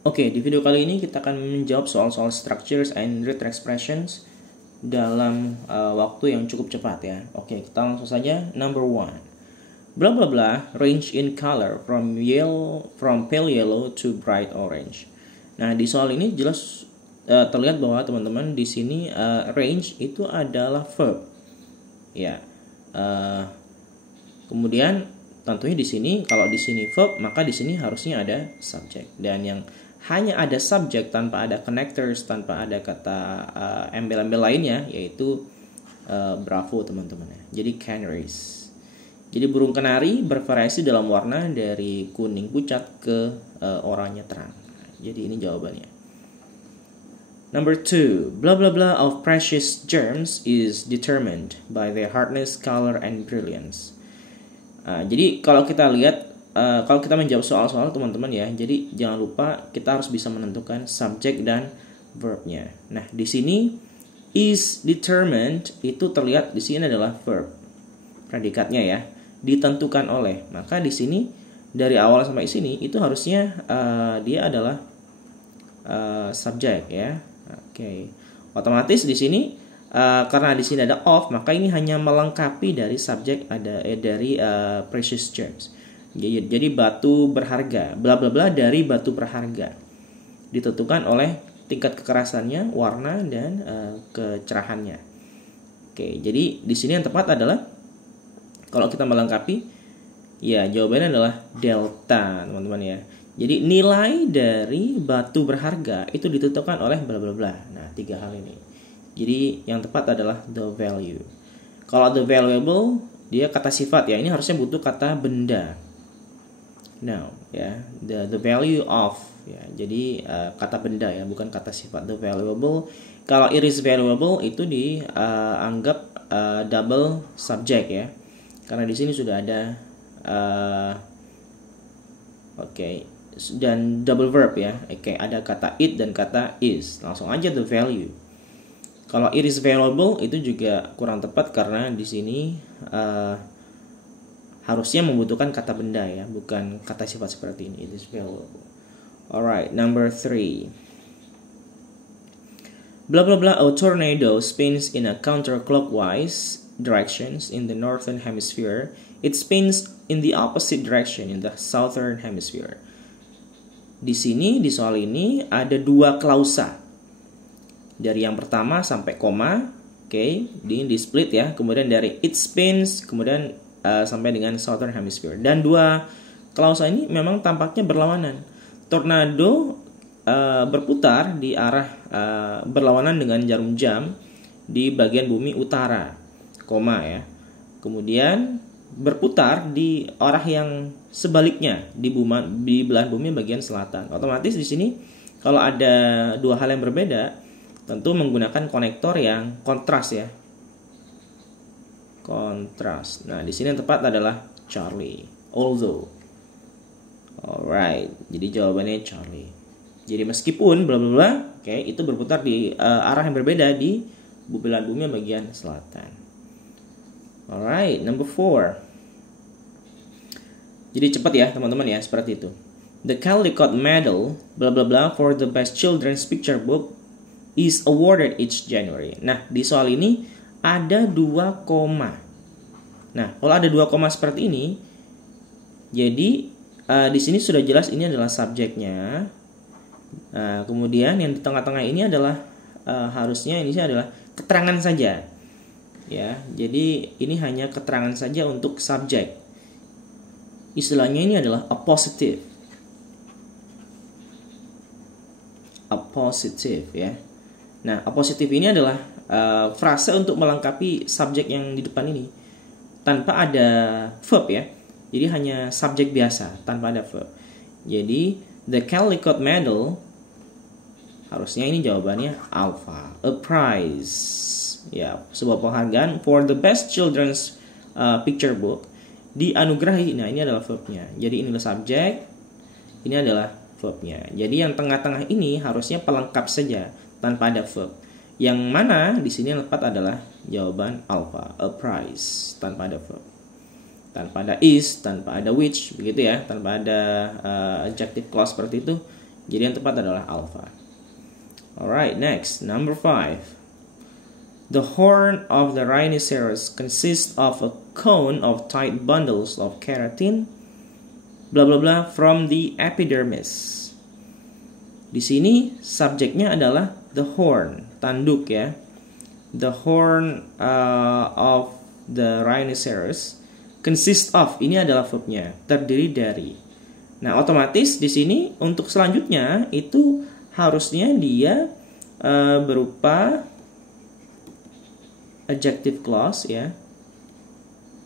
Oke, di video kali ini kita akan menjawab soal-soal structures and written expressions dalam waktu yang cukup cepat ya. Oke, kita langsung saja. Number 1. Blah blah blah range in color from pale yellow to bright orange. Nah, di soal ini jelas terlihat bahwa teman-teman di sini range itu adalah verb. Ya. Kemudian tentunya di sini kalau di sini verb, maka di sini harusnya ada subject. Dan yang hanya ada subject tanpa ada connectors, tanpa ada kata embel-embel lainnya, yaitu bravo teman-teman ya. Jadi canaries. Jadi burung kenari bervariasi dalam warna dari kuning pucat ke oranye terang. Jadi ini jawabannya. Number 2, blah blah blah of precious gems is determined by their hardness, color, and brilliance. Jadi kalau kita lihat, kalau kita menjawab soal-soal teman-teman ya, jadi jangan lupa kita harus bisa menentukan subjek dan verbnya. Nah di sini is determined itu terlihat di sini adalah verb, predikatnya ya, ditentukan oleh. Maka di sini dari awal sampai sini itu harusnya dia adalah subjek ya. Oke. Otomatis di sini karena di sini ada of, maka ini hanya melengkapi dari subjek dari precious gems. Jadi batu berharga, bla bla bla dari batu berharga. Ditentukan oleh tingkat kekerasannya, warna dan kecerahannya. Oke, jadi di sini yang tepat adalah kalau kita melengkapi, ya jawabannya adalah delta, teman-teman ya. Jadi nilai dari batu berharga itu ditentukan oleh bla bla bla. Nah, 3 hal ini. Jadi yang tepat adalah the value. Kalau the valuable, dia kata sifat ya. Ini harusnya butuh kata benda. Now, ya, the value of ya. Jadi kata benda ya, bukan kata sifat. The valuable. Kalau it is valuable itu dianggap double subject ya. Karena di sini sudah ada dan double verb ya. Oke, ada kata it dan kata is. Langsung aja the value. Kalau it is valuable itu juga kurang tepat karena di sini harusnya membutuhkan kata benda ya, bukan kata sifat seperti ini. It is valuable. Alright, number 3. Blah blah blah, a tornado spins in a counterclockwise directions in the northern hemisphere. It spins in the opposite direction in the southern hemisphere. Di sini di soal ini ada 2 klausa. Dari yang pertama sampai koma, oke, di split ya. Kemudian dari it spins, kemudian sampai dengan southern hemisphere. Dan 2 klausa ini memang tampaknya berlawanan. Tornado berputar di arah berlawanan dengan jarum jam di bagian bumi utara, koma ya. Kemudian berputar di arah yang sebaliknya di belahan bumi bagian selatan. Otomatis di sini kalau ada 2 hal yang berbeda, tentu menggunakan konektor yang kontras ya. Kontras. Nah, di sini yang tepat adalah Charlie. Although. Alright. Jadi jawabannya Charlie. Jadi meskipun bla bla bla, oke, itu berputar di arah yang berbeda di belahan bumi bagian selatan. Alright, number 4. Jadi cepat ya teman-teman ya, seperti itu. The Caldecott Medal bla bla bla for the best children's picture book is awarded each January. Nah, di soal ini ada 2 koma. Nah, kalau ada 2 koma seperti ini, jadi di sini sudah jelas ini adalah subjeknya. Kemudian yang di tengah-tengah ini adalah harusnya ini adalah keterangan saja. Ya, jadi ini hanya keterangan saja untuk subjek. Istilahnya ini adalah a positive. A positive ya. Nah, a positive ini adalah frase untuk melengkapi subjek yang di depan ini tanpa ada verb ya. Jadi hanya subjek biasa tanpa ada verb. Jadi the Caldecott Medal harusnya ini jawabannya alpha. A prize ya, sebuah penghargaan for the best children's picture book dianugerahi. Nah, ini adalah verbnya. Jadi inilah subjek, ini adalah verbnya. Jadi yang tengah-tengah ini harusnya pelengkap saja tanpa ada verb. Yang mana di sini yang tepat adalah jawaban alpha, a prize, tanpa ada verb. Tanpa ada is, tanpa ada which, begitu ya, tanpa ada adjective clause seperti itu. Jadi yang tepat adalah alpha. Alright, next, number 5. The horn of the rhinoceros consists of a cone of tight bundles of keratin, bla bla bla, from the epidermis. Di sini subjeknya adalah the horn, tanduk ya. The horn of the rhinoceros consists of, ini adalah verbnya, terdiri dari. Nah, otomatis di sini untuk selanjutnya itu harusnya dia berupa adjective clause ya,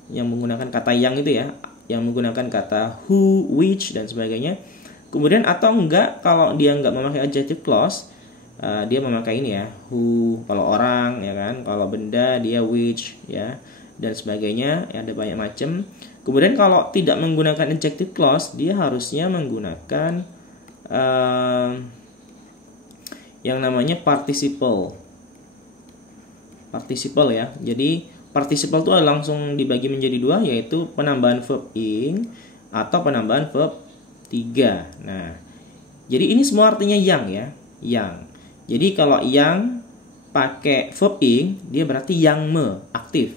yang menggunakan kata yang itu ya, yang menggunakan kata who, which dan sebagainya. Kemudian atau enggak, kalau dia enggak memakai adjective clause, dia memakai ini ya, who kalau orang ya kan, kalau benda dia which ya, dan sebagainya ya, ada banyak macam. Kemudian kalau tidak menggunakan adjective clause, dia harusnya menggunakan yang namanya participle ya. Jadi participle itu langsung dibagi menjadi dua, yaitu penambahan verb ing atau penambahan verb 3. Nah, jadi ini semua artinya yang ya, yang. Jadi kalau yang pakai verb ing, dia berarti yang aktif.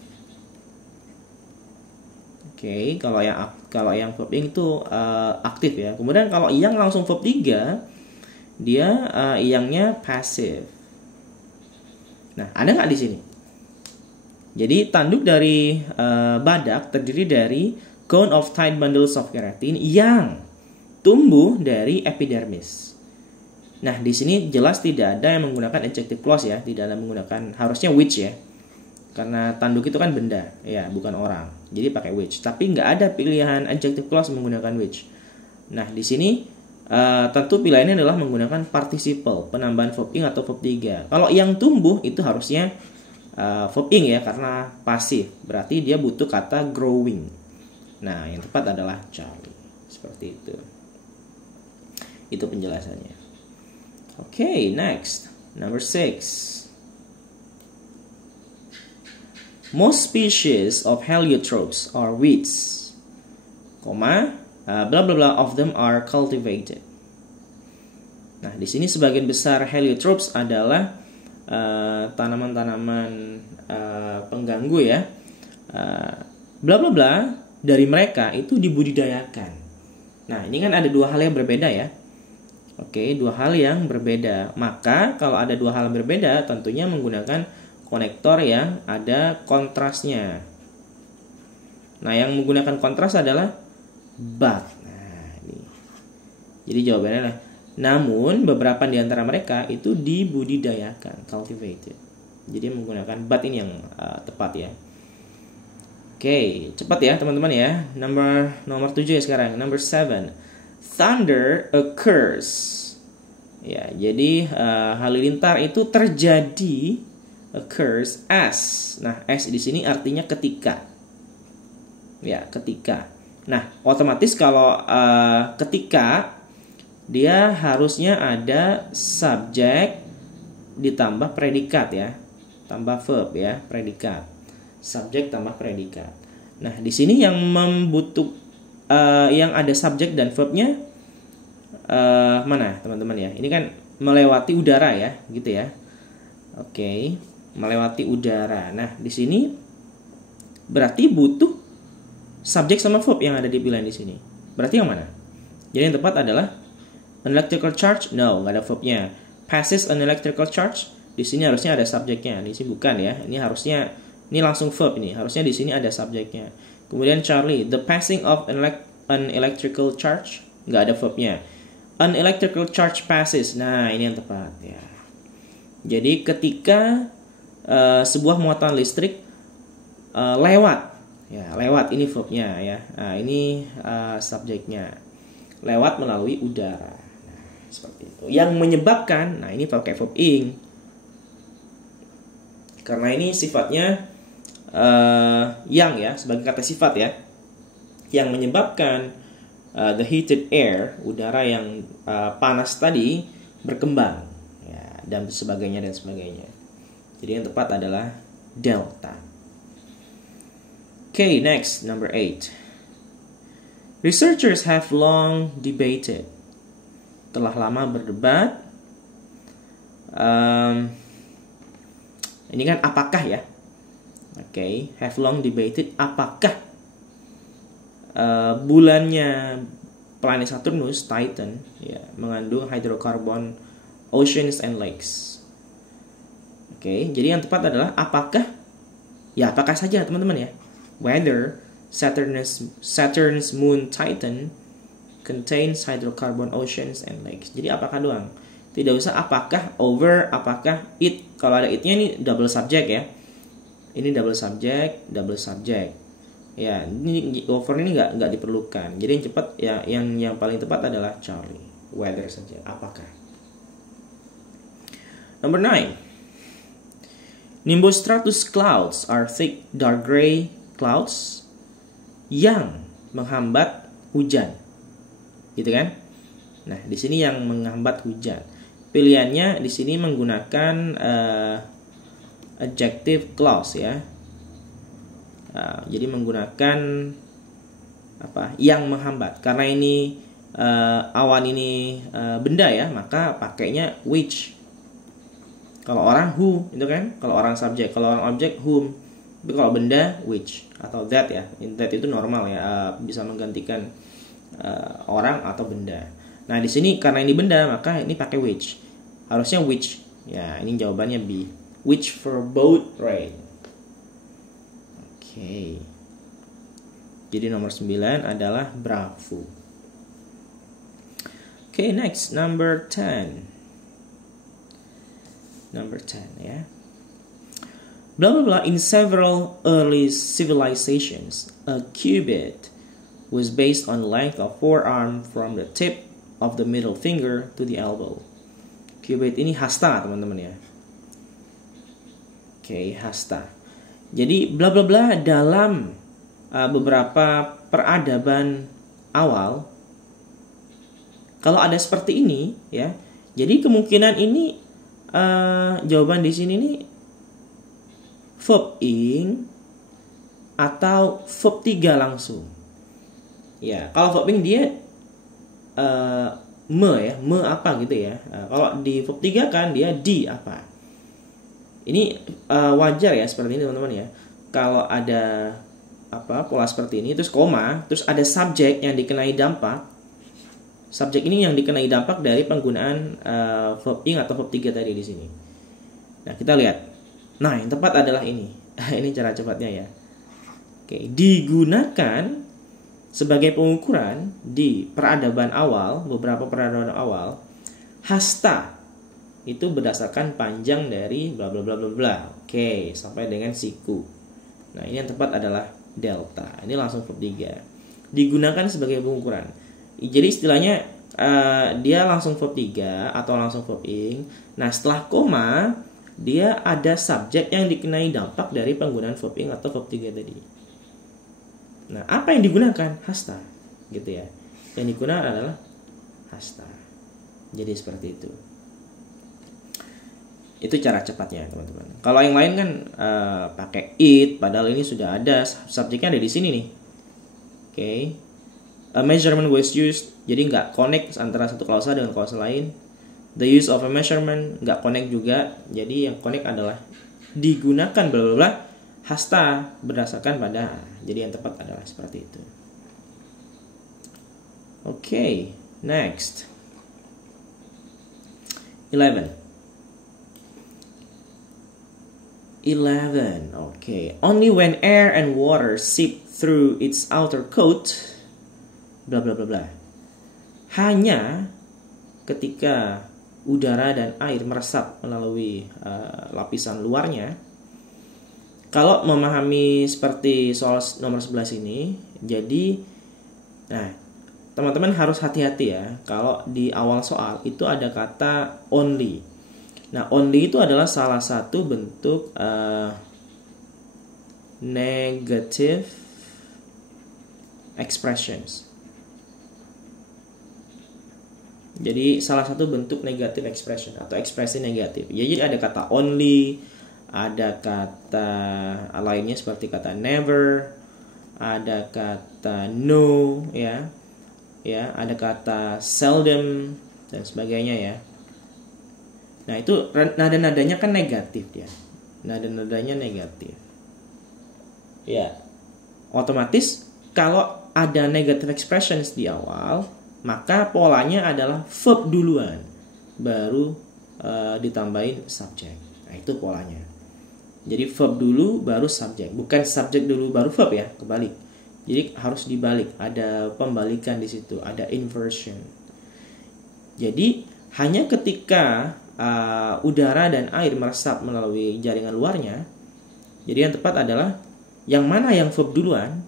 Oke, kalau yang verb ing itu aktif ya. Kemudian kalau yang langsung verb 3, dia yangnya passive. Nah, ada nggak di sini? Jadi tanduk dari badak terdiri dari cone of tight bundles of keratin yang tumbuh dari epidermis. Nah, di sini jelas tidak ada yang menggunakan adjective clause ya, tidak ada menggunakan, harusnya which ya. Karena tanduk itu kan benda, ya, bukan orang. Jadi pakai which. Tapi nggak ada pilihan adjective clause menggunakan which. Nah, di sini tentu pilihannya adalah menggunakan participle, penambahan verb ing atau verb 3. Kalau yang tumbuh itu harusnya verb ing ya, karena pasif. Berarti dia butuh kata growing. Nah, yang tepat adalah Charlie. Seperti itu. Itu penjelasannya. Okay, next. Number 6. Most species of heliotropes are weeds, blah blah blah of them are cultivated. Nah, di sini sebagian besar heliotropes adalah tanaman-tanaman pengganggu ya. Bla bla bla dari mereka itu dibudidayakan. Nah, ini kan ada dua hal yang berbeda ya. Oke, dua hal yang berbeda. Maka kalau ada dua hal yang berbeda, tentunya menggunakan konektor yang ada kontrasnya. Nah, yang menggunakan kontras adalah but. Nah, ini. Jadi jawabannya adalah namun beberapa di antara mereka itu dibudidayakan, cultivated. Jadi menggunakan but ini yang tepat ya. Oke, cepat ya teman-teman ya. Nomor 7 ya sekarang. Number 7. Thunder occurs. Ya, jadi halilintar itu terjadi, occurs as. Nah, as di sini artinya ketika. Ya, ketika. Nah, otomatis kalau ketika dia harusnya ada subjek ditambah predikat ya. Tambah verb ya, predikat. Subjek tambah predikat. Nah, di sini yang yang ada subjek dan verbnya mana teman-teman ya? Ini kan melewati udara ya, gitu ya. Oke, melewati udara. Nah, di sini berarti butuh subjek sama verb yang ada di pilihan di sini. Berarti yang mana? Jadi yang tepat adalah an electrical charge. No, nggak ada verbnya. Passes an electrical charge. Di sini harusnya ada subjeknya. Di sini bukan ya. Ini langsung verb ini. Harusnya di sini ada subjeknya. Kemudian Charlie, the passing of an electrical charge, nggak ada verbnya. An electrical charge passes. Nah, ini yang tepat ya. Jadi ketika sebuah muatan listrik lewat, ya lewat ini verbnya ya. Nah, ini subjeknya. Lewat melalui udara. Nah, seperti itu. Yang menyebabkan, nah ini pakai verb ing. Karena ini sifatnya yang ya, sebagai kata sifat ya, yang menyebabkan the heated air, udara yang panas tadi berkembang ya, dan sebagainya. Jadi yang tepat adalah delta. Okay, next, number 8. Researchers have long debated telah lama berdebat. Ini kan apakah ya? Oke, have long debated, apakah bulannya planet Saturnus, Titan, ya, mengandung hydrocarbon oceans and lakes. Oke, jadi yang tepat adalah apakah, ya apakah saja teman-teman ya. Whether Saturn's moon Titan contains hydrocarbon oceans and lakes. Jadi apakah doang. Tidak usah apakah, over, apakah, it. Kalau ada itnya ini double subject ya. Ini double subject. Ya, ini over ini nggak diperlukan. Jadi yang cepat ya, yang paling tepat adalah Charlie. Whether saja, apakah. Number 9. Nimbostratus clouds are thick dark gray clouds yang menghambat hujan. Gitu kan? Nah, di sini yang menghambat hujan. Pilihannya di sini menggunakan adjective clause ya. Jadi menggunakan apa? Yang menghambat. Karena ini awan ini benda ya, maka pakainya which. Kalau orang who, itu kan? Kalau orang subjek, kalau orang objek whom. Tapi kalau benda which atau that ya. That itu normal ya, bisa menggantikan orang atau benda. Nah, di sini karena ini benda, maka ini pakai which. Harusnya which. Ya, ini jawabannya B. Which for boat rain. Oke. Jadi nomor 9 adalah bravo. Oke, next number 10. Number 10 ya. Blah blah blah. In several early civilizations, a cubit was based on length of forearm from the tip of the middle finger to the elbow. Cubit ini hasta teman-teman ya. Oke, hasta. Jadi bla bla bla dalam beberapa peradaban awal, kalau ada seperti ini ya, jadi kemungkinan ini jawaban di sini nih verb ing atau verb 3 langsung. Ya, kalau verb ing dia me apa gitu ya. Kalau di verb 3 kan dia di apa. Ini wajar ya seperti ini teman-teman ya. Kalau ada pola seperti ini terus koma, terus ada subjek yang dikenai dampak. Subjek ini yang dikenai dampak dari penggunaan verb ing atau verb 3 tadi di sini. Nah, kita lihat. Nah, yang tepat adalah ini. Ini cara cepatnya ya. Oke, digunakan sebagai pengukuran di peradaban awal, beberapa peradaban awal, hasta itu berdasarkan panjang dari bla bla bla bla bla. Oke, sampai dengan siku. Nah, ini yang tepat adalah delta. Ini langsung verb 3. Digunakan sebagai pengukuran. Jadi istilahnya dia langsung verb 3 atau langsung verb ing. Nah, setelah koma dia ada subjek yang dikenai dampak dari penggunaan verb ing atau verb 3 tadi. Nah, apa yang digunakan? Hasta, gitu ya. Yang digunakan adalah hasta. Jadi seperti itu. Itu cara cepatnya, teman-teman. Kalau yang lain kan pakai it, padahal ini sudah ada subjeknya ada di sini nih. Oke. A measurement was used, jadi nggak connect antara satu klausa dengan klausa lain. The use of a measurement nggak connect juga, jadi yang connect adalah digunakan bla bla bla. Hasta berdasarkan pada, jadi yang tepat adalah seperti itu. Oke, next 11. Oke. Only when air and water seep through its outer coat, bla bla bla bla. Hanya ketika udara dan air meresap melalui lapisan luarnya. Kalau memahami seperti soal nomor 11 ini, jadi nah, teman-teman harus hati-hati ya. Kalau di awal soal itu ada kata only. Nah, only itu adalah salah satu bentuk negative expressions. Jadi salah satu bentuk negative expression atau ekspresi negatif. Ya, jadi ada kata only, ada kata lainnya seperti kata never, ada kata no, ya, ada kata seldom, dan sebagainya ya. Nah, itu nada-nadanya kan negatif dia. Nada-nadanya negatif. Ya. Otomatis kalau ada negative expressions di awal, maka polanya adalah verb duluan, baru ditambahin subject. Nah, itu polanya. Jadi verb dulu baru subject, bukan subject dulu baru verb ya, kebalik. Jadi harus dibalik, ada pembalikan di situ, ada inversion. Jadi hanya ketika udara dan air meresap melalui jaringan luarnya, jadi yang tepat adalah yang mana yang verb duluan.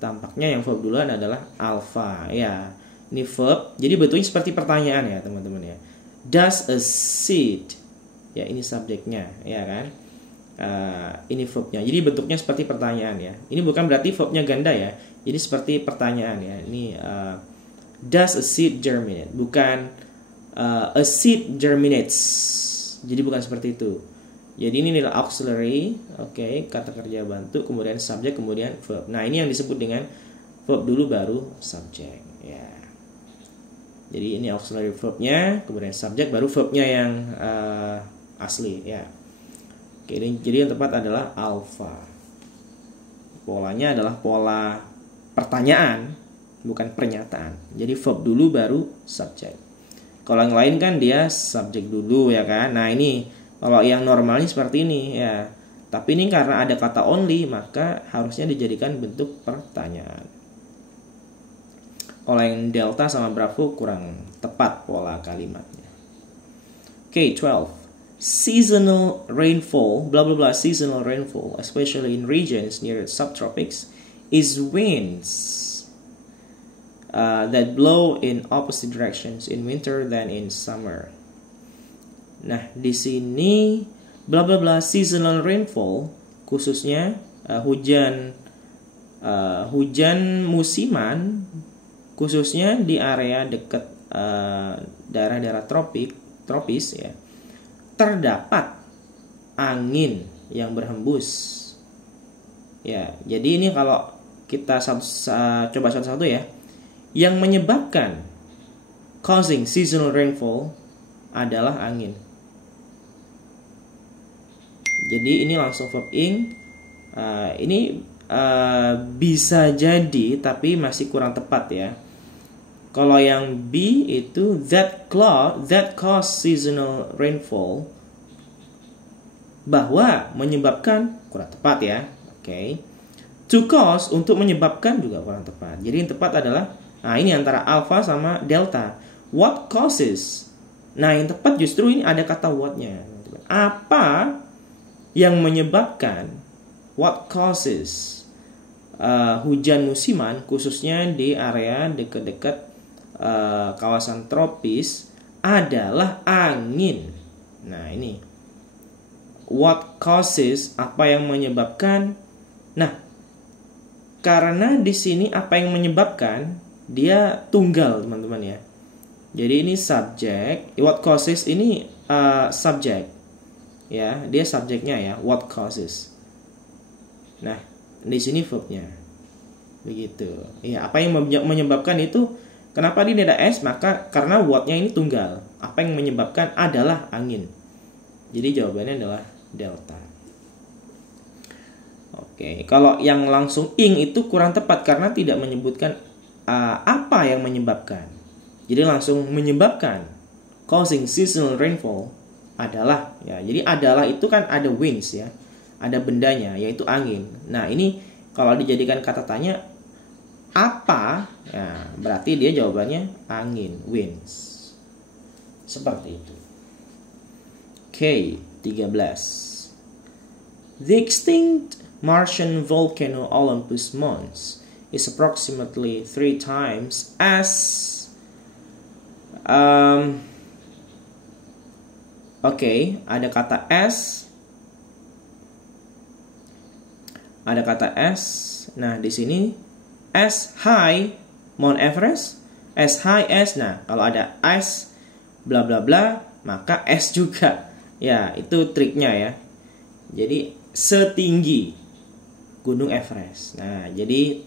Tampaknya yang verb duluan adalah alpha ya. Ini verb, jadi bentuknya seperti pertanyaan ya teman-teman ya. Does a seed, ya ini subjeknya ya kan. Ini verbnya, jadi bentuknya seperti pertanyaan ya. Ini bukan berarti verbnya ganda ya. Jadi seperti pertanyaan ya. Ini does a seed germinate, bukan a seed germinates. Jadi bukan seperti itu. Jadi ini nilai auxiliary, oke, kata kerja bantu, kemudian subject, kemudian verb. Nah, ini yang disebut dengan verb dulu baru subject ya. Jadi ini auxiliary verbnya, kemudian subject, baru verbnya yang asli ya. Oke, jadi yang tepat adalah alpha. Polanya adalah pola pertanyaan, bukan pernyataan. Jadi verb dulu baru subject. Kalau yang lain kan dia subject dulu ya kan. Nah, ini kalau yang normalnya seperti ini ya. Tapi ini karena ada kata only, maka harusnya dijadikan bentuk pertanyaan. Kalau yang delta sama bravo kurang tepat pola kalimatnya. Oke, 12. Seasonal rainfall, blah blah blah, seasonal rainfall, especially in regions near subtropics, is winds that blow in opposite directions in winter than in summer. Nah, di sini bla bla bla seasonal rainfall khususnya hujan musiman khususnya di area dekat daerah-daerah tropis ya. Terdapat angin yang berhembus. Ya, jadi ini kalau kita coba satu-satu ya. Yang menyebabkan causing seasonal rainfall adalah angin. Jadi ini langsung verb ing. Ini bisa jadi tapi masih kurang tepat ya. Kalau yang B itu that cause seasonal rainfall, bahwa menyebabkan, kurang tepat ya. Oke. To cause, untuk menyebabkan juga kurang tepat. Jadi yang tepat adalah, nah ini antara alpha sama delta. What causes? Nah yang tepat justru ini ada kata what-nya. Apa yang menyebabkan, what causes hujan musiman khususnya di area dekat-dekat kawasan tropis adalah angin. Nah ini what causes, apa yang menyebabkan. Nah, karena di sini apa yang menyebabkan dia tunggal teman-teman ya. Jadi ini subject, what causes ini subject ya, dia subjeknya ya, what causes. Nah di sini verbnya begitu ya. Apa yang menyebabkan itu, kenapa dia ada s, maka karena what-nya ini tunggal. Apa yang menyebabkan adalah angin. Jadi jawabannya adalah delta. Oke, kalau yang langsung ing itu kurang tepat karena tidak menyebutkan apa yang menyebabkan. Jadi langsung menyebabkan, causing seasonal rainfall adalah ya. Jadi adalah itu kan ada winds ya. Ada bendanya yaitu angin. Nah, ini kalau dijadikan kata tanya apa? Ya, berarti dia jawabannya angin, winds. Seperti itu. Oke, 13. The extinct Martian volcano Olympus Mons is approximately 3 times as ada kata as. Ada kata S. Nah, di sini as high Mount Everest, as high as. Nah, kalau ada as bla bla bla, maka S juga. Ya, itu triknya ya. Jadi setinggi Gunung Everest. Nah, jadi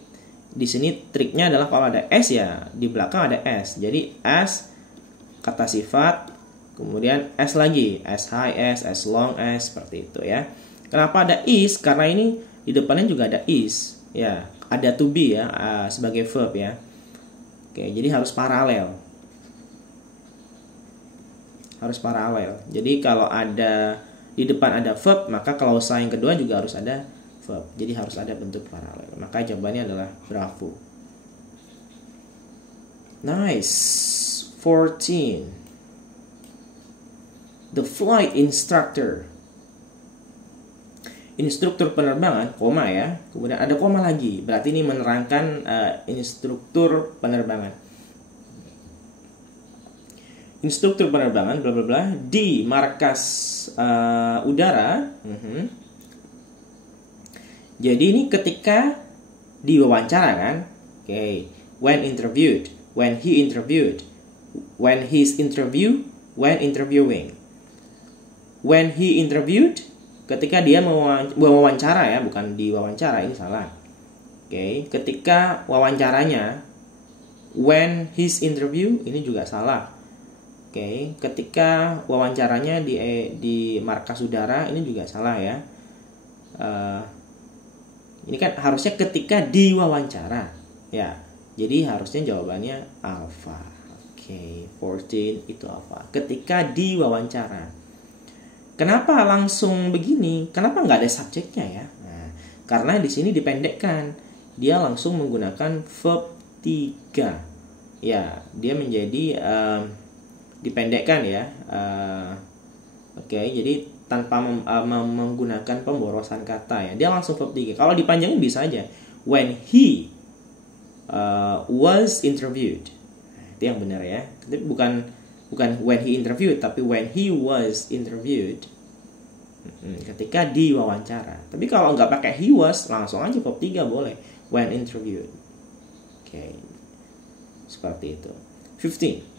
di sini triknya adalah kalau ada S ya di belakang ada S. Jadi as kata sifat, kemudian as lagi, as high as long as, seperti itu ya. Kenapa ada is? Karena ini di depannya juga ada is, ya, ada to be ya, sebagai verb ya. Oke, jadi harus paralel. Harus paralel. Jadi kalau ada di depan ada verb, maka klausa yang kedua juga harus ada verb. Jadi harus ada bentuk paralel. Maka jawabannya adalah bravo. Nice. 14. The flight instructor. Instruktur penerbangan, koma ya. Kemudian ada koma lagi. Berarti ini menerangkan instruktur penerbangan. Instruktur penerbangan bla bla bla di markas udara. Jadi ini ketika diwawancara kan. Oke. When interviewed, when he interviewed, when his interview, when interviewing. When he interviewed, ketika dia mewawancara ya, bukan diwawancara, ini salah. Oke, ketika wawancaranya. When his interview, ini juga salah. Oke, ketika wawancaranya di markas udara, ini juga salah ya. Ini kan harusnya ketika diwawancara ya. Jadi harusnya jawabannya alpha. Oke, 14 itu alpha. Ketika diwawancara. Kenapa langsung begini? Kenapa nggak ada subjeknya ya? Nah, karena di sini dipendekkan. Dia langsung menggunakan verb 3. Ya, dia menjadi dipendekkan ya. Oke, jadi tanpa menggunakan pemborosan kata ya. Dia langsung verb 3. Kalau dipanjangin bisa aja. When he was interviewed. Itu yang benar ya. Tapi bukan when he interviewed, tapi when he was interviewed. Ketika diwawancara. Tapi kalau nggak pakai he was, langsung aja verb 3 boleh. When interviewed. Oke. Seperti itu. 15.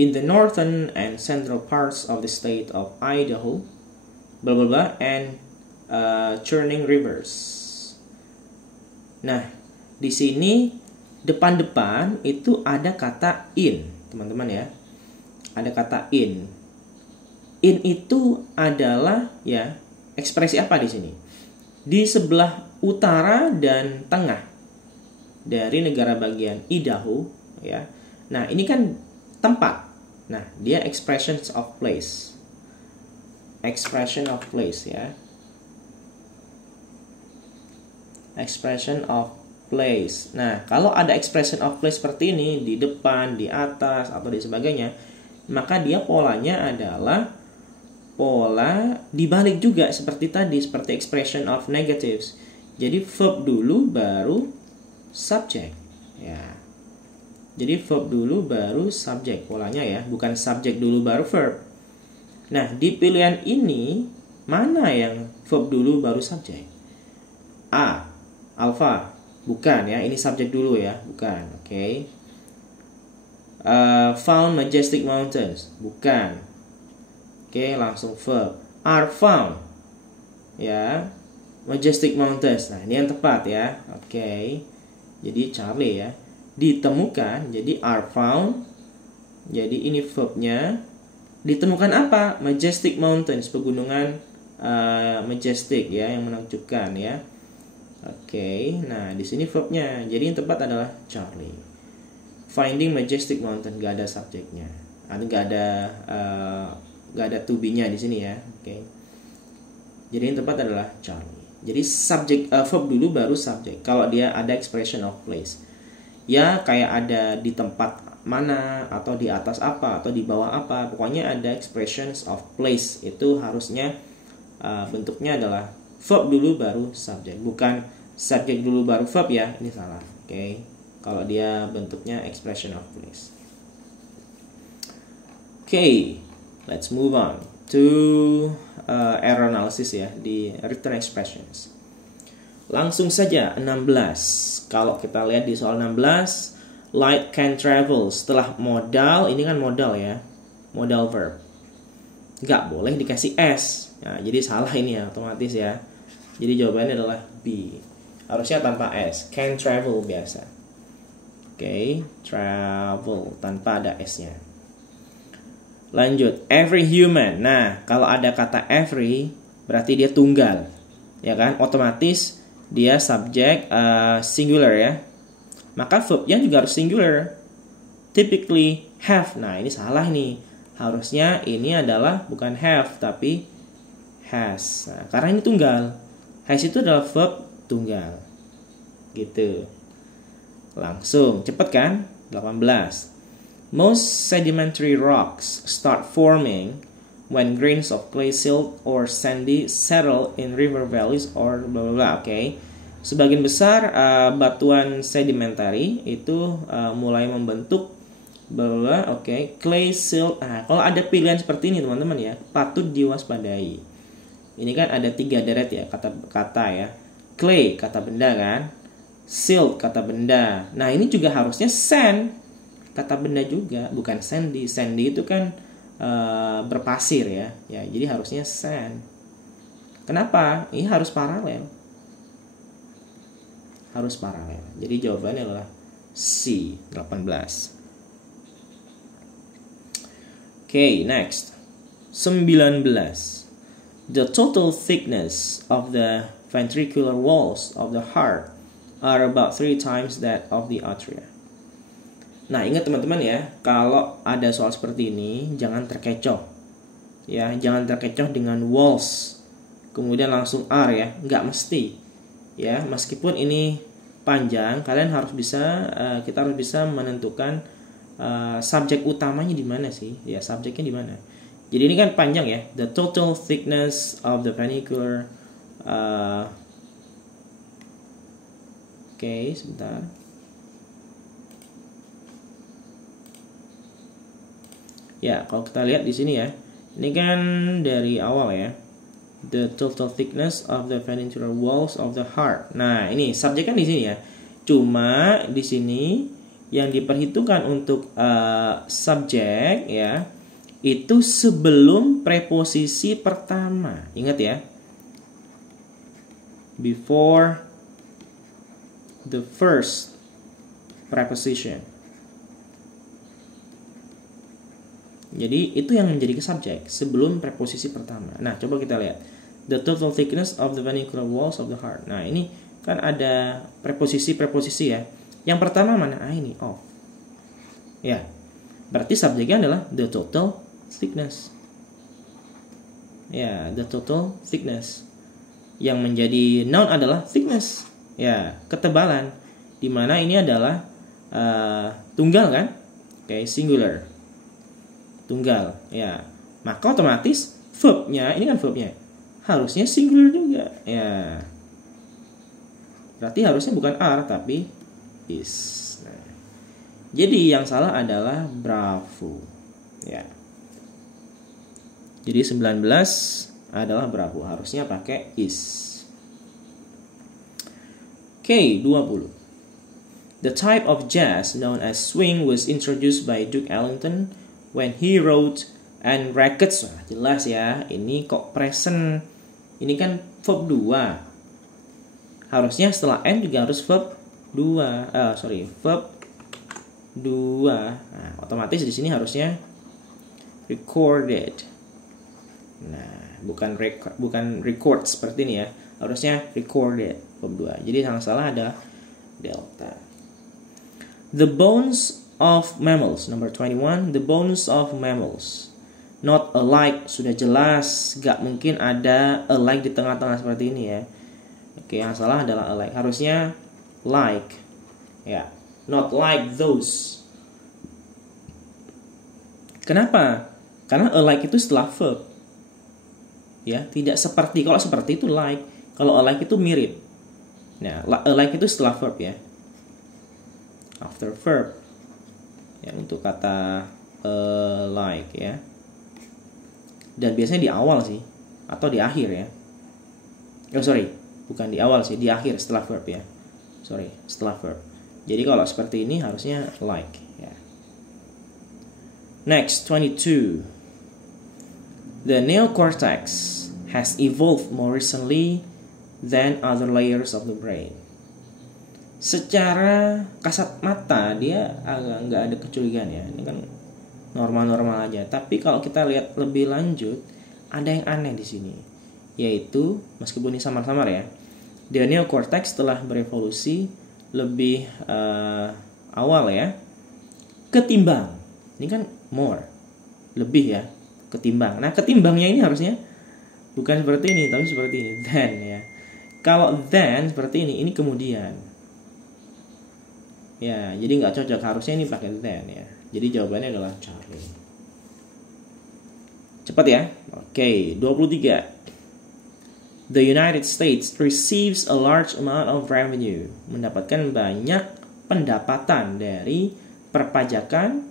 In the northern and central parts of the state of Idaho, blah blah blah, and churning rivers. Nah, di sini depan-depan itu ada kata in. Teman-teman ya, ada kata in. In itu adalah ya ekspresi apa di sini? Di sebelah utara dan tengah dari negara bagian Idaho ya. Nah, ini kan tempat. Nah, dia expressions of place. Expression of place ya. Expression of place. Nah, kalau ada expression of place seperti ini di depan, di atas atau di sebagainya, maka dia polanya adalah pola dibalik juga seperti tadi, seperti expression of negatives. Jadi verb dulu baru subject. Ya. Jadi verb dulu baru subject polanya ya, bukan subject dulu baru verb. Nah, di pilihan ini mana yang verb dulu baru subject? A. Alpha. Bukan ya, ini subjek dulu ya, bukan. Oke. Found majestic mountains, bukan. Oke, langsung verb. Are found, ya, majestic mountains. Nah, ini yang tepat ya. Oke. Jadi Charlie ya. Ditemukan, jadi are found. Jadi ini verbnya. Ditemukan apa? Majestic mountains, pegunungan majestic ya, yang menakjubkan ya. Oke, nah di sini verbnya. Jadi yang tepat adalah Charlie. Finding majestic mountain, gak ada subjeknya. Gak ada to be-nya di sini ya. Oke. Jadi yang tepat adalah Charlie. Jadi verb dulu baru subjek. Kalau dia ada expression of place. Ya kayak ada di tempat mana, atau di atas apa, atau di bawah apa. Pokoknya ada expressions of place. Itu harusnya bentuknya adalah verb dulu baru subjek, bukan subjek dulu baru verb ya. Ini salah. Oke. Kalau dia bentuknya expression of place. Oke. Let's move on to error analysis ya di written expressions. Langsung saja 16. Kalau kita lihat di soal 16, light can travel. Setelah modal, ini kan modal ya, modal verb. Nggak boleh dikasih s. Nah, jadi salah ini ya, otomatis ya. Jadi jawabannya adalah B. Harusnya tanpa S. Can travel biasa. Oke, travel tanpa ada s-nya. Lanjut, every human. Nah, kalau ada kata every berarti dia tunggal. Ya kan? Otomatis dia subjek singular ya. Maka verbnya juga harus singular. Typically have. Nah, ini salah nih. Harusnya ini adalah bukan have tapi has. Nah, karena ini tunggal. Has itu adalah verb tunggal. Gitu. Langsung, cepet kan? 18. Most sedimentary rocks start forming when grains of clay, silt, or sandy settle in river valleys or bla bla bla. Oke. Sebagian besar batuan sedimentary itu mulai membentuk bla bla bla. Oke. Clay, silt. Nah, kalau ada pilihan seperti ini teman-teman ya, patut diwaspadai. Ini kan ada 3 deret ya, kata ya. Clay, kata benda kan. Silt, kata benda. Nah, ini juga harusnya sand, kata benda juga, bukan sandy. Sandy itu kan berpasir ya. Ya, jadi harusnya sand. Kenapa? Ini harus paralel. Harus paralel. Jadi jawabannya adalah C, 18. Okay, next. 19. The total thickness of the ventricular walls of the heart are about 3 times that of the atria. Nah, ingat teman-teman ya, kalau ada soal seperti ini jangan terkecoh. Ya, jangan terkecoh dengan walls kemudian langsung are ya, nggak mesti. Ya, meskipun ini panjang, kalian harus bisa kita harus bisa menentukan subjek utamanya di mana sih? Ya, subjeknya di mana? Jadi ini kan panjang ya. The total thickness of the ventricular Oke, sebentar. Ya, kalau kita lihat di sini ya. Ini kan dari awal ya. The total thickness of the ventricular walls of the heart. Nah, ini subjek kan di sini ya. Cuma di sini yang diperhitungkan untuk subjek ya, itu sebelum preposisi pertama. Ingat ya. Before the first preposition. Jadi itu yang menjadi subjek sebelum preposisi pertama. Nah, coba kita lihat. The total thickness of the ventricular walls of the heart. Nah, ini kan ada preposisi-preposisi ya. Yang pertama mana? Ini of. Ya. Berarti subjeknya adalah the total thickness. Ya, the total thickness. Yang menjadi noun adalah thickness. Ya, ketebalan. Dimana ini adalah tunggal kan? Oke, singular. Tunggal. Ya, maka otomatis verbnya, ini kan verbnya, harusnya singular juga. Ya, berarti harusnya bukan are tapi is. Nah, jadi yang salah adalah bravo. Ya. Jadi 19 adalah bravo, harusnya pakai is. Oke, 20. The type of jazz known as swing was introduced by Duke Ellington when he wrote and records. Wah, jelas ya, ini kok present. Ini kan verb 2. Harusnya setelah n juga harus verb 2. Verb 2. Nah, otomatis di sini harusnya recorded. Nah, bukan record seperti ini ya. Harusnya recorded verb 2. Jadi yang salah adalah delta. The bones of mammals, number 21. The bones of mammals not alike, sudah jelas, gak mungkin ada alike di tengah-tengah seperti ini ya. Oke, yang salah adalah alike. Harusnya like. Ya, not like those. Kenapa? Karena alike itu setelah verb. Ya, tidak seperti. Kalau seperti itu like. Kalau alike itu mirip. Nah, alike itu setelah verb ya. After verb. Ya, untuk kata like ya. Dan biasanya di awal sih, atau di akhir ya. Bukan di awal sih, di akhir setelah verb ya. Setelah verb. Jadi kalau seperti ini harusnya like ya. Next, 22. The neocortex has evolved more recently than other layers of the brain. secara kasat mata dia agak nggak ada kecurigaan ya, ini kan normal-normal aja. Tapi kalau kita lihat lebih lanjut, ada yang aneh di sini, yaitu meskipun ini samar-samar ya, the neocortex telah berevolusi lebih awal ya, ketimbang. Ini kan more, lebih ya, ketimbang. Nah, ketimbangnya ini harusnya bukan seperti ini, tapi seperti ini, then ya. Kalau then seperti ini kemudian. Ya, jadi nggak cocok, harusnya ini pakai then ya. Jadi jawabannya adalah Charlie. Cepat ya. Oke, 23. The United States receives a large amount of revenue. Mendapatkan banyak pendapatan dari perpajakan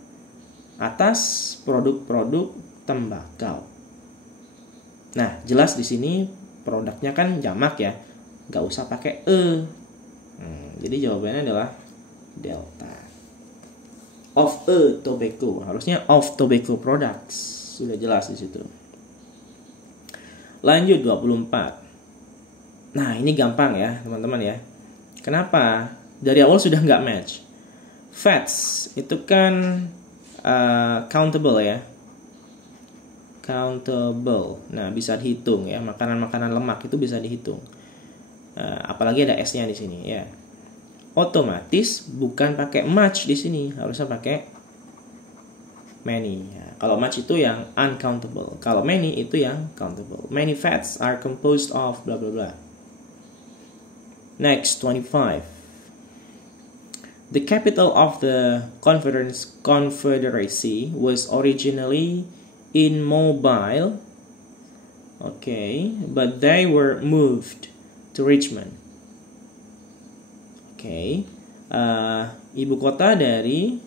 atas produk-produk tembakau. Nah, jelas di sini produknya kan jamak ya, nggak usah pakai jadi jawabannya adalah delta. Of a tobacco, harusnya of tobacco products, sudah jelas di situ. Lanjut 24. Nah, ini gampang ya teman-teman ya. Kenapa? Dari awal sudah nggak match. Fats itu kan countable ya, countable. Nah, bisa dihitung ya, makanan-makanan lemak itu bisa dihitung. Apalagi ada S-nya di sini ya. Otomatis bukan pakai much di sini, harusnya pakai many. Ya, kalau much itu yang uncountable, kalau many itu yang countable. Many fats are composed of blah blah blah. Next, 25. The capital of the Confederacy was originally in Mobile, okay, but they were moved to Richmond. Okay, ibu kota dari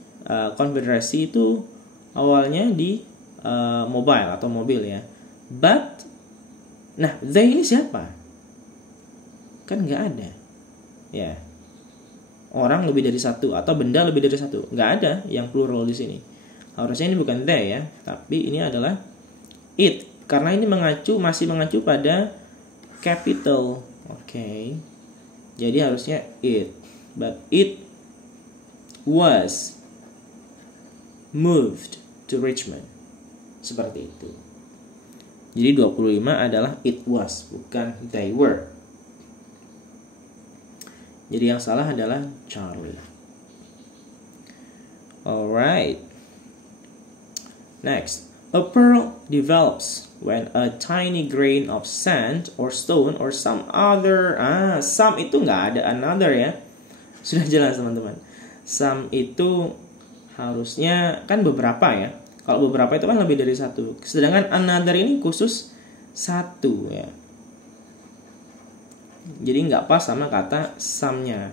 Konfederasi itu awalnya di Mobile atau mobil ya. But, nah, they ini siapa? Kan nggak ada, ya. Orang lebih dari satu atau benda lebih dari satu, nggak ada yang plural di sini. Harusnya ini bukan they ya, tapi ini adalah it, karena ini masih mengacu pada capital. Okay. Jadi harusnya it, but it was moved to Richmond. Seperti itu. Jadi 25 adalah it was, bukan they were. Jadi yang salah adalah Charlie. Alright. Next, a pearl develops when a tiny grain of sand or stone or some other. Some itu nggak ada another ya. Sudah jelas teman-teman. Some itu harusnya kan beberapa ya. Kalau beberapa itu kan lebih dari satu. Sedangkan another ini khusus satu ya. Jadi nggak pas sama kata some-nya.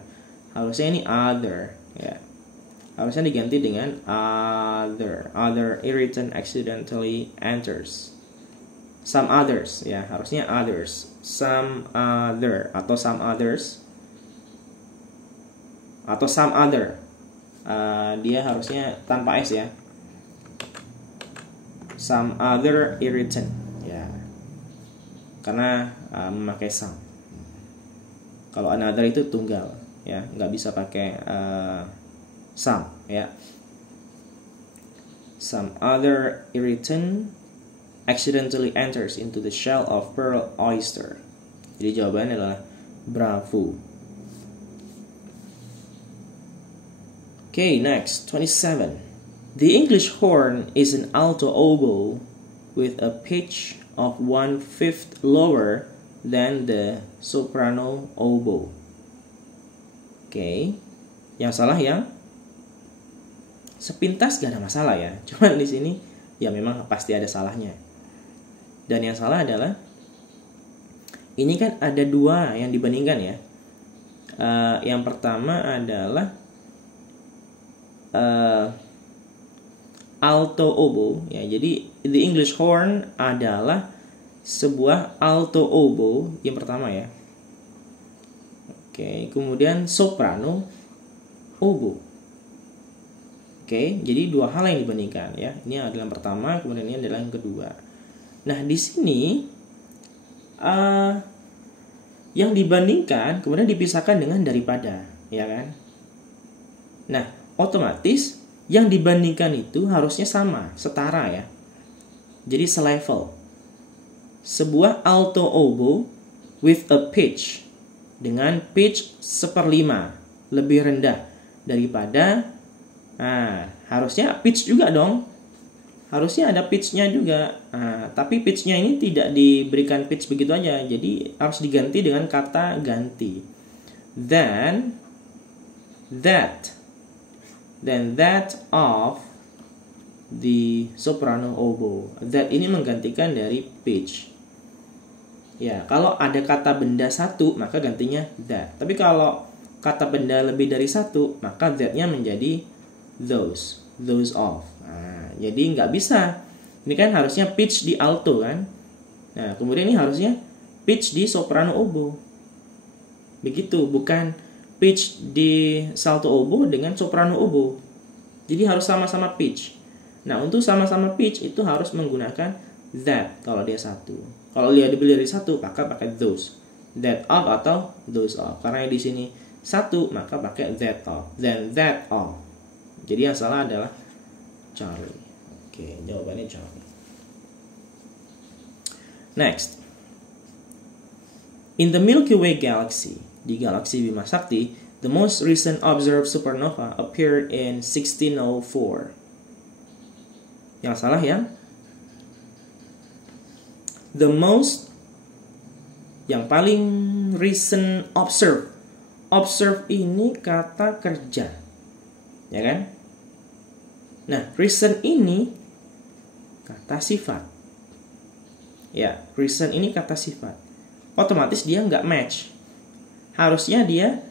Harusnya ini other ya. Harusnya diganti dengan other irritant accidentally enters. Some others ya, harusnya others. Some other atau some others atau some other. Dia harusnya tanpa S ya. Some other irritant ya. Karena memakai some. Kalau another itu tunggal ya, nggak bisa pakai some ya. Some other irritant accidentally enters into the shell of pearl oyster. Jadi jawabannya adalah bravo. Okay, next 27. The English horn is an alto oboe with a pitch of 1/5 lower than the soprano oboe. Okay, yang salah yang sepintas gak ada masalah ya. Cuman di sini ya memang pasti ada salahnya. Dan yang salah adalah ini kan ada dua yang dibandingkan ya. Yang pertama adalah alto oboe ya. Jadi the English horn adalah sebuah alto oboe yang pertama ya. Oke, kemudian soprano oboe. Oke, jadi dua hal yang dibandingkan ya. Ini adalah yang pertama, kemudian ini adalah yang kedua. Nah, di sini yang dibandingkan kemudian dipisahkan dengan daripada. ya kan? Nah, otomatis yang dibandingkan itu harusnya sama, setara ya. Jadi selevel. Sebuah alto oboe with a pitch dengan pitch 1/5 lebih rendah daripada, harusnya pitch juga dong. Harusnya ada pitch-nya juga. Tapi pitch-nya ini tidak diberikan pitch begitu aja. Jadi harus diganti dengan kata ganti. Then that of the soprano oboe. That ini menggantikan dari pitch. Ya, kalau ada kata benda satu, maka gantinya that. Tapi kalau kata benda lebih dari satu, maka that-nya menjadi those of. Jadi nggak bisa. Ini kan harusnya pitch di alto kan. Nah, kemudian ini harusnya pitch di soprano oboe. Begitu, bukan pitch di salto oboe dengan soprano oboe. Jadi harus sama-sama pitch. Nah, untuk sama-sama pitch itu harus menggunakan that kalau dia satu. Kalau dia lebih dari satu, maka pakai those. That of atau those of. Karena di sini satu, maka pakai that of. Then that of. Jadi yang salah adalah Charlie. Oke, jawabannya Charlie. Next. In the Milky Way galaxy, di galaksi Bima Sakti, the most recent observed supernova appeared in 1604. Yang salah ya? The most, yang paling recent observe. Observe ini kata kerja. Ya kan? Nah, recent ini kata sifat. Ya, recent ini kata sifat. Otomatis dia nggak match. Harusnya dia,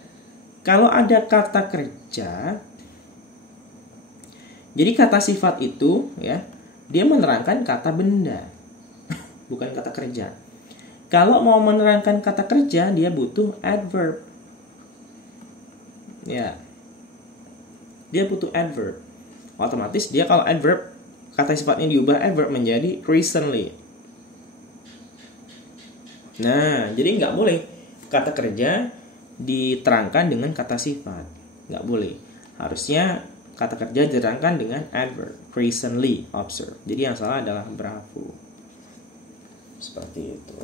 kalau ada kata kerja, jadi kata sifat itu ya, dia menerangkan kata benda, bukan kata kerja. Kalau mau menerangkan kata kerja, dia butuh adverb. Ya, dia butuh adverb. Otomatis dia kalau adverb, kata sifatnya diubah adverb menjadi recently. Nah, jadi nggak boleh kata kerja diterangkan dengan kata sifat. Nggak boleh. Harusnya kata kerja diterangkan dengan adverb. Recently observed. Jadi yang salah adalah bravo. Seperti itu.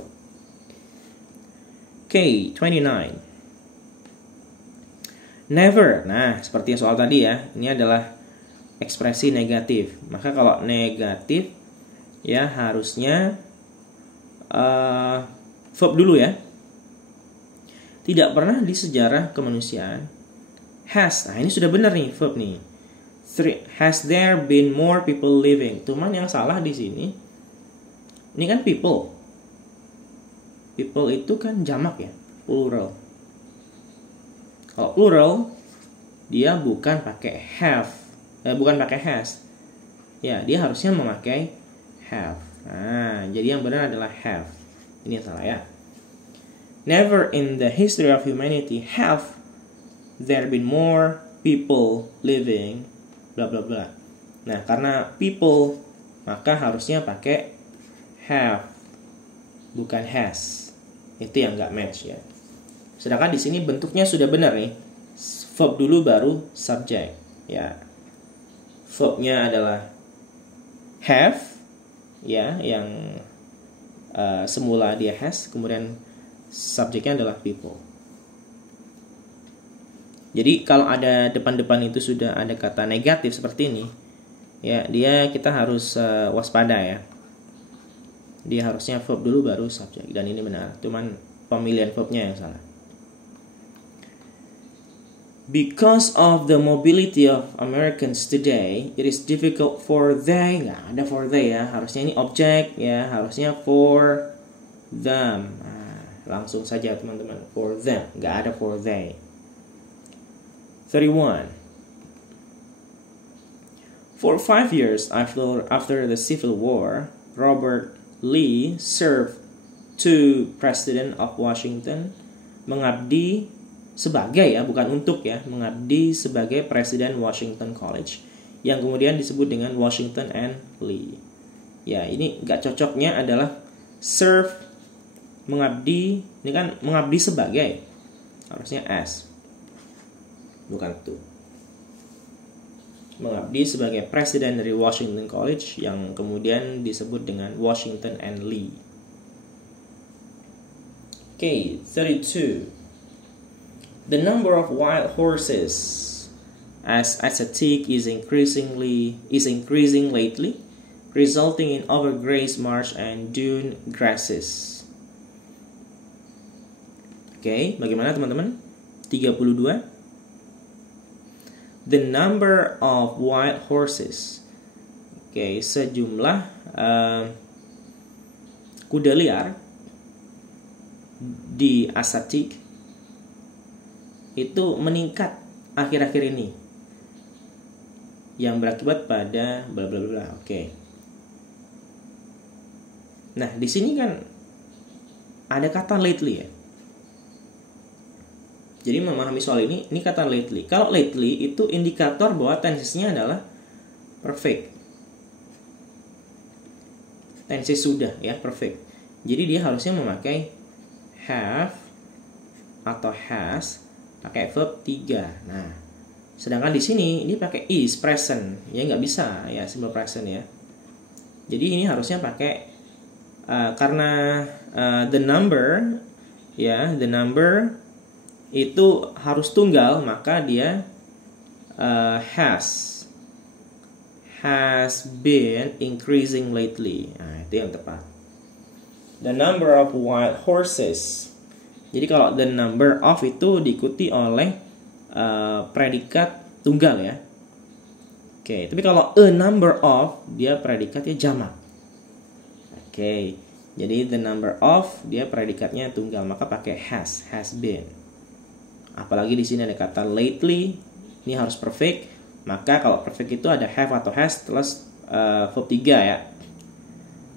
Okay, 29. Never. Nah, seperti yang soal tadi ya. Ini adalah ekspresi negatif. Maka kalau negatif ya harusnya verb dulu ya. Tidak pernah di sejarah kemanusiaan. Has. Nah, ini sudah benar nih verb nih. Has there been more people living? Cuman yang salah di sini. Ini kan people. People itu kan jamak ya, plural. Kalau plural dia bukan pakai have. Bukan pakai has. Ya, dia harusnya memakai have. Nah, jadi yang benar adalah have. Ini yang salah ya. Never in the history of humanity have there been more people living bla bla bla. Nah, karena people maka harusnya pakai have bukan has. Itu yang nggak match ya. Sedangkan di sini bentuknya sudah benar nih. Verb dulu baru subject ya. Verbnya adalah have ya, yang semula dia has, kemudian subjeknya adalah people. Jadi kalau ada depan-depan itu sudah ada kata negatif seperti ini, ya kita harus waspada ya. Dia harusnya verb dulu baru subjek, dan ini benar. Cuman pemilihan verbnya yang salah. Because of the mobility of Americans today, it is difficult for they. Nggak ada for they ya. Harusnya ini objek ya. Harusnya for them. Nah, langsung saja teman-teman. For them. Nggak ada for they. 31. For 5 years after the Civil War, Robert Lee served to President of Washington, mengabdi sebagai ya, bukan untuk ya, mengabdi sebagai Presiden Washington College, yang kemudian disebut dengan Washington and Lee. Ya, ini nggak cocoknya adalah serve, mengabdi, ini kan mengabdi sebagai, harusnya as. bukan to. Mengabdi sebagai presiden dari Washington College yang kemudian disebut dengan Washington and Lee. Okay, 32. The number of wild horses as ascetic is increasing lately, resulting in overgrazed marsh and dune grasses. Okay, bagaimana teman-teman? 32. The number of wild horses. Okay, sejumlah kuda liar di Assateague itu meningkat akhir-akhir ini, yang berakibat pada bla bla bla. Oke. Nah, di sini kan ada kata lately ya. Jadi memahami soal ini kata lately. Kalau lately itu indikator bahwa tensesnya adalah perfect. Tenses sudah ya, perfect. Jadi dia harusnya memakai have atau has pakai verb 3. Nah, sedangkan di sini dia pakai is present. Ya nggak bisa ya, simple present ya. Jadi ini harusnya pakai karena the number itu harus tunggal, maka dia has been increasing lately. Nah, itu yang tepat. The number of wild horses. Jadi kalau the number of itu diikuti oleh predikat tunggal ya. Oke, tapi kalau a number of dia predikatnya jamak. Oke, jadi the number of dia predikatnya tunggal, maka pakai has been. Apalagi di sini ada kata lately, ini harus perfect. Maka kalau perfect itu ada have atau has plus verb 3 ya.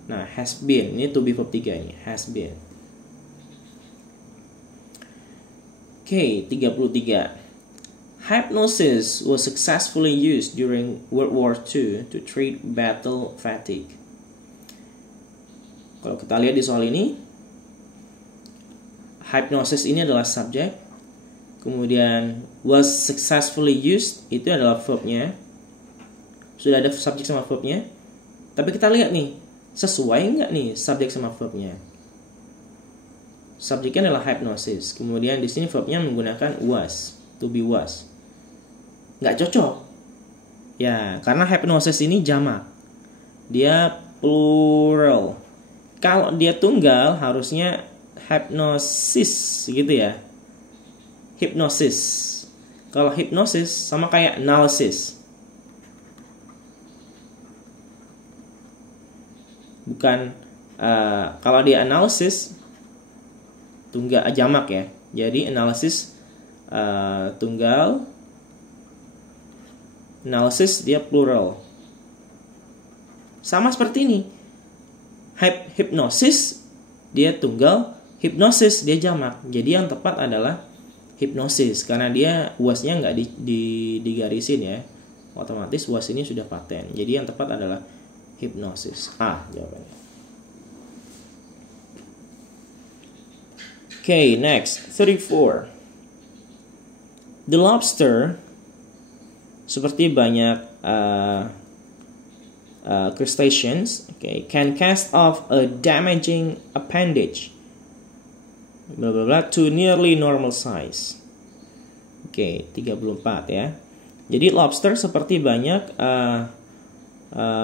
Nah, has been, ini to be verb 3 ini, has been. Oke, 33. Hypnosis was successfully used during World War II to treat battle fatigue. Kalau kita lihat di soal ini, hypnosis ini adalah subjek. Kemudian was successfully used itu adalah verbnya. Sudah ada subjek sama verbnya. Tapi kita lihat nih, sesuai nggak nih subjek sama verbnya? Subjeknya adalah hypnosis. Kemudian di sini verbnya menggunakan was, to be was. Nggak cocok. Ya, karena hypnosis ini jamak. Dia plural. Kalau dia tunggal harusnya hypnosis gitu ya. Hypnosis. Kalau hypnosis sama kayak analysis. Bukan kalau dia analysis tunggal jamak ya. Jadi analysis tunggal, analysis dia plural. Sama seperti ini. Hypnosis dia tunggal, hypnosis dia jamak. Jadi yang tepat adalah hipnosis, karena dia wasnya nggak digarisin ya, otomatis was ini sudah paten. Jadi yang tepat adalah hipnosis. Jawabannya. Okay, next 34. The lobster, seperti banyak crustaceans, can cast off a damaging appendage bla bla bla to nearly normal size. 34 ya. Jadi lobster seperti banyak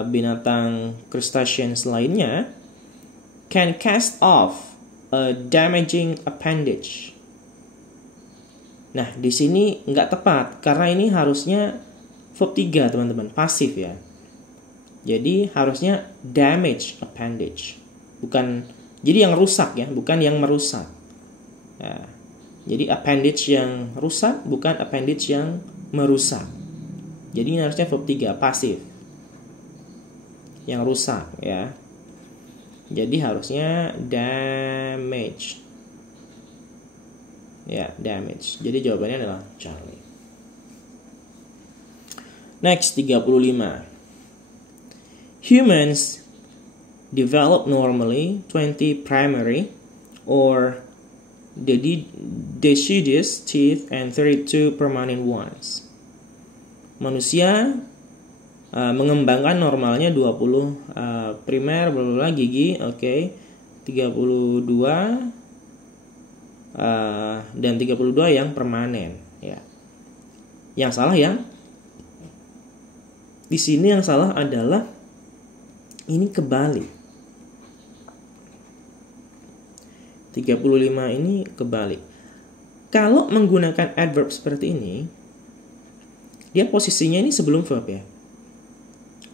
binatang crustaceans lainnya can cast off a damaging appendage. Nah, di sini nggak tepat karena ini harusnya verb 3 teman-teman, pasif ya. Jadi harusnya damage appendage. Jadi yang rusak ya, bukan yang merusak. Ya, jadi appendage yang rusak bukan appendage yang merusak. Jadi ini harusnya verb 3 pasif. Yang rusak ya. Jadi harusnya damage. Ya, damage. Jadi jawabannya adalah Charlie. Next 35. Humans develop normally 20 primary or deciduous teeth and 32 permanent ones. Manusia mengembangkan normalnya 20 primer gigi, 32 dan 32 yang permanen, ya. Yang salah di sini yang salah adalah ini kebalik. 35 ini kebalik. Kalau menggunakan adverb seperti ini, dia posisinya ini sebelum verb ya.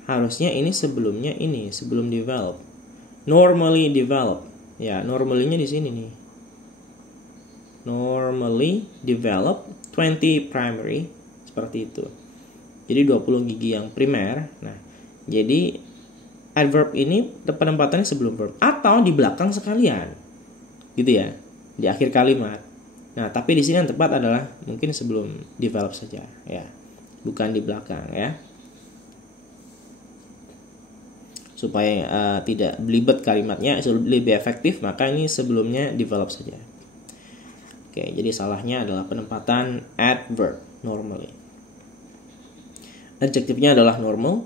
Harusnya ini sebelumnya ini, sebelum develop. Normally develop. Ya, normally-nya di sini nih. Normally develop 20 primary, seperti itu. Jadi 20 gigi yang primer. Nah, jadi adverb ini penempatannya sebelum verb atau di belakang sekalian. Gitu ya, di akhir kalimat. Nah, tapi di sini yang tepat adalah mungkin sebelum develop saja, ya, bukan di belakang, ya, supaya tidak belibet kalimatnya, lebih efektif, maka ini sebelumnya develop saja. Oke, jadi salahnya adalah penempatan adverb normally. Adjektifnya adalah normal,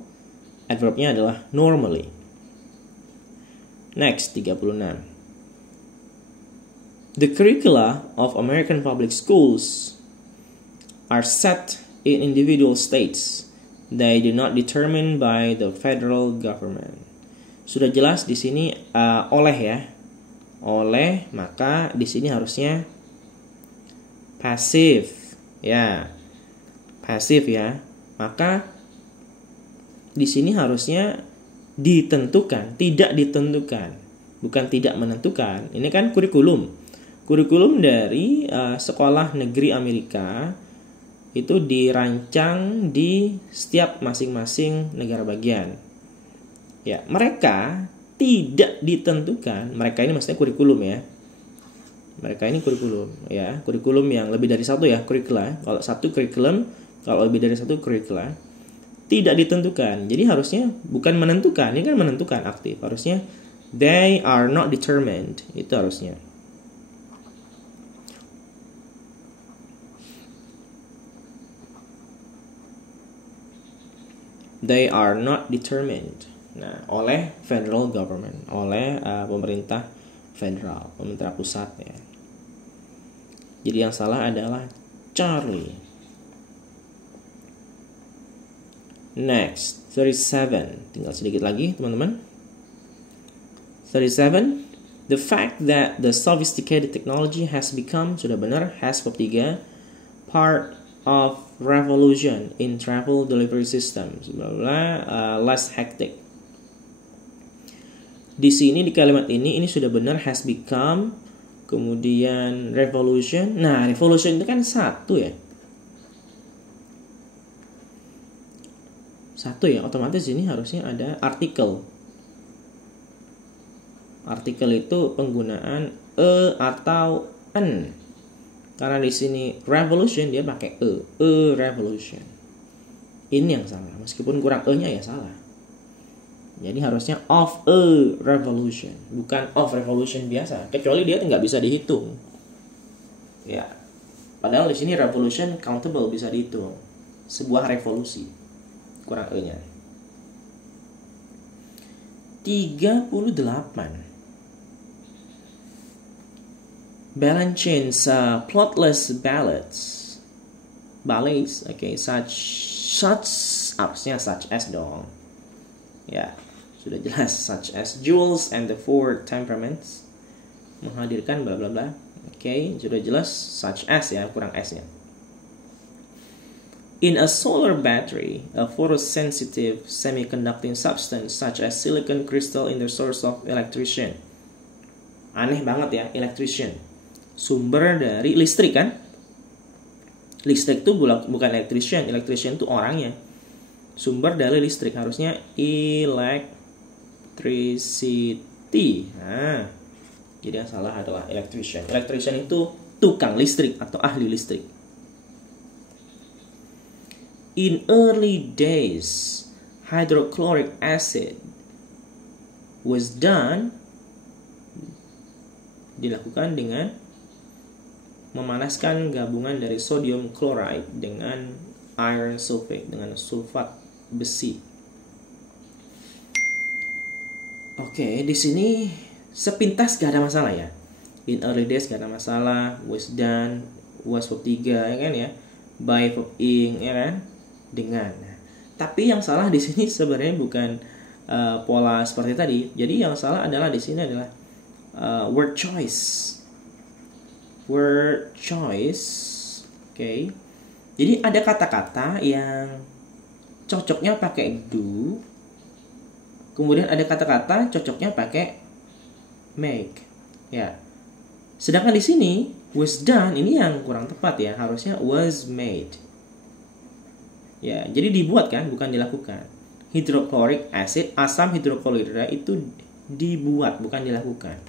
adverbnya adalah normally. Next, 36. The curricula of American public schools are set in individual states. They do not determined by the federal government. Sudah jelas di sini oleh ya. Oleh, maka di sini harusnya pasif. Ya. Pasif ya. Maka di sini harusnya ditentukan, tidak ditentukan. Bukan tidak menentukan. Ini kan kurikulum. Kurikulum dari sekolah negeri Amerika itu dirancang di setiap masing-masing negara bagian. Ya, mereka tidak ditentukan. Mereka ini maksudnya kurikulum ya. Mereka ini kurikulum ya, kurikulum yang lebih dari satu ya, curricula. Kalau satu curriculum, kalau lebih dari satu curricula, tidak ditentukan. Jadi harusnya bukan menentukan, ini kan menentukan aktif. Harusnya they are not determined. Itu harusnya. They are not determined. Nah, oleh federal government, oleh pemerintah federal, pemerintah pusat ya. Jadi yang salah adalah Charlie. Next, 37. Tinggal sedikit lagi, teman-teman. 37. The fact that the sophisticated technology has become, sudah benar, has verb 3, part of revolution in travel delivery systems, less hectic. Di sini di kalimat ini sudah benar, has become, kemudian revolution. Nah, revolution itu kan satu ya. Satu ya, otomatis ini harusnya ada artikel. Artikel itu penggunaan atau an. Karena di sini revolution dia pakai revolution. Ini yang salah. Meskipun kurang e-nya ya salah. Jadi harusnya of a revolution, bukan of revolution biasa. Kecuali dia nggak bisa dihitung. Ya. Padahal di sini revolution countable bisa dihitung. Sebuah revolusi. Kurang e-nya. 38. Balanchine's plotless ballets, okay, such harusnya such as dong. Ya, sudah jelas, such as Jewels and the Four Temperaments, menghadirkan bla bla bla. Oke, sudah jelas such as ya, kurang s-nya. In a solar battery, a photosensitive semiconducting substance such as silicon crystal in the source of electrician. Aneh banget ya, electrician. Sumber dari listrik kan? Listrik itu bukan electrician itu orangnya. Sumber dari listrik harusnya electricity. Nah, jadi yang salah adalah electrician. Electrician itu tukang listrik atau ahli listrik. In early days, hydrochloric acid was dilakukan dengan memanaskan gabungan dari sodium chloride dengan iron sulfate, dengan sulfat besi. Oke, di sini sepintas gak ada masalah ya. In early days gak ada masalah, was done, was verb 3 ya kan ya. By verb ing ya kan, dengan. Tapi yang salah di sini sebenarnya bukan pola seperti tadi. Jadi yang salah adalah di sini adalah word choice. Word choice. Oke. Jadi ada kata-kata yang cocoknya pakai do. Kemudian ada kata-kata cocoknya pakai make. Ya. Sedangkan di sini was done ini yang kurang tepat ya. Harusnya was made. Ya, jadi dibuat kan, bukan dilakukan. Hydrochloric acid, asam hidroklorida itu dibuat, bukan dilakukan.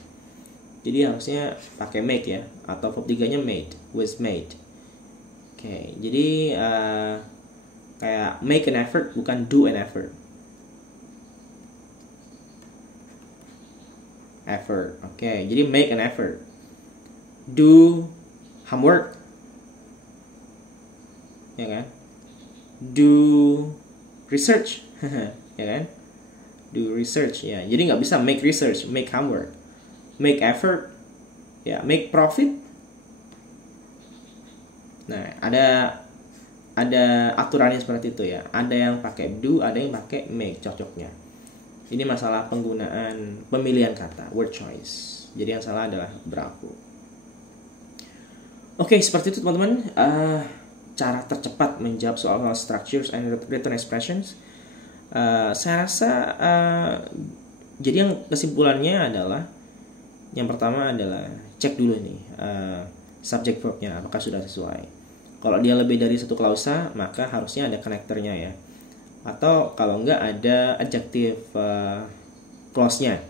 Jadi harusnya pakai make ya, atau verb 3-nya made, was made. Oke, jadi kayak make an effort, bukan do an effort. Effort, oke, jadi make an effort. Do homework, ya kan? Do research, ya kan? Do research, ya. Jadi nggak bisa make research, make homework, make effort, ya, make profit. Nah, ada aturannya seperti itu ya. Ada yang pakai do, ada yang pakai make, cocoknya. Ini masalah penggunaan pemilihan kata, word choice. Jadi yang salah adalah berlaku. Oke, seperti itu teman-teman. Cara tercepat menjawab soal structures and written expressions. Saya rasa jadi yang kesimpulannya adalah yang pertama adalah cek dulu nih subject verb-nya apakah sudah sesuai. Kalau dia lebih dari satu klausa maka harusnya ada connector-nya ya. Atau kalau enggak ada adjective clause-nya.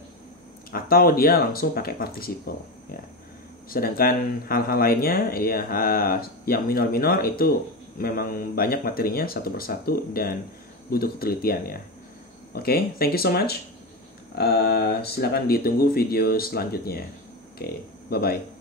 Atau dia langsung pakai participle ya. Sedangkan hal-hal lainnya ya yang minor-minor itu memang banyak materinya satu persatu dan butuh ketelitian ya. Oke, thank you so much. Silakan ditunggu video selanjutnya. Oke, bye-bye.